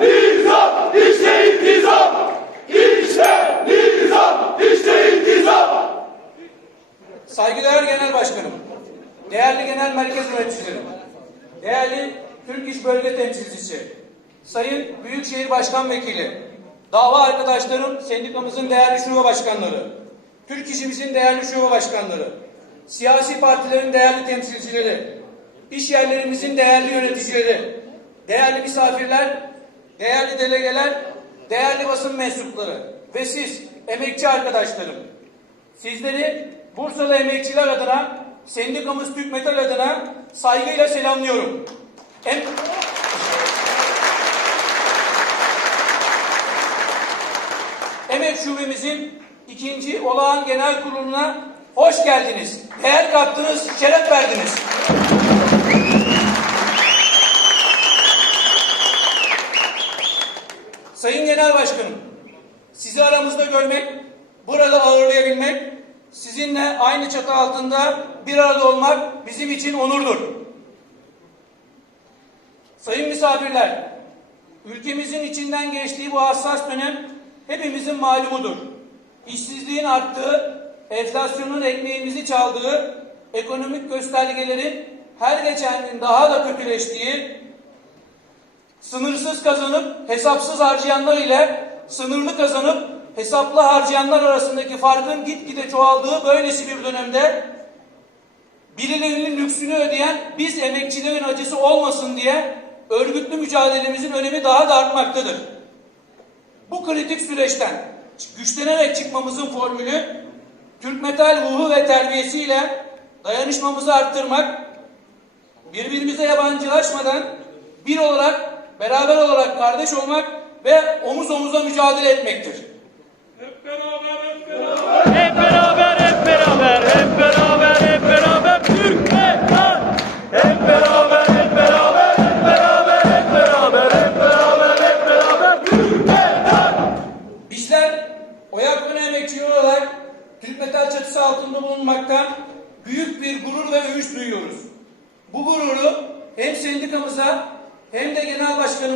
nizam, işte intizam. İşte nizam, işte intizam. Saygıdeğer Genel Başkanım, değerli Genel Merkez Yöneticilerim, değerli Türk İş Bölge Temsilcisi, Sayın Büyükşehir Başkan Vekili, dava arkadaşlarım, sendikamızın değerli şube başkanları, Türk İşimizin değerli şube başkanları, siyasi partilerin değerli temsilcileri, iş yerlerimizin değerli yöneticileri, değerli misafirler, değerli delegeler, değerli basın mensupları ve siz emekçi arkadaşlarım. Sizleri Bursalı emekçiler adına, sendikamız Türk Metal adına saygıyla selamlıyorum. Em Emek Şubemizin ikinci olağan genel kuruluna hoş geldiniz. Değer kattınız, şeref verdiniz. Sayın Genel Başkanım, sizi aramızda görmek, burada ağırlayabilmek, sizinle aynı çatı altında bir arada olmak bizim için onurdur. Sayın misafirler, ülkemizin içinden geçtiği bu hassas dönem hepimizin malumudur. İşsizliğin arttığı, enflasyonun ekmeğimizi çaldığı, ekonomik göstergelerin her geçen gün daha da kötüleştiği, sınırsız kazanıp hesapsız harcayanlar ile sınırlı kazanıp hesaplı harcayanlar arasındaki farkın gitgide çoğaldığı böylesi bir dönemde birilerinin lüksünü ödeyen biz emekçilerin acısı olmasın diye örgütlü mücadelemizin önemi daha da artmaktadır. Bu kritik süreçten güçlenerek çıkmamızın formülü Türk metal ruhu ve terbiyesiyle dayanışmamızı arttırmak, birbirimize yabancılaşmadan bir olarak, beraber olarak kardeş olmak ve omuz omuza mücadele etmektir. Hep beraber, hep beraber, hep beraber, hep beraber Türk metal. Hep beraber, hep beraber, hep beraber, hep beraber, hep beraber, hep beraber Türk metal. Bizler Oyak Döne emekçileri olarak Türk Metal çatısı altında bulunmaktan büyük bir gurur ve övünç duyuyoruz. Bu gururu hem sendikamıza hem de genel başkanımıza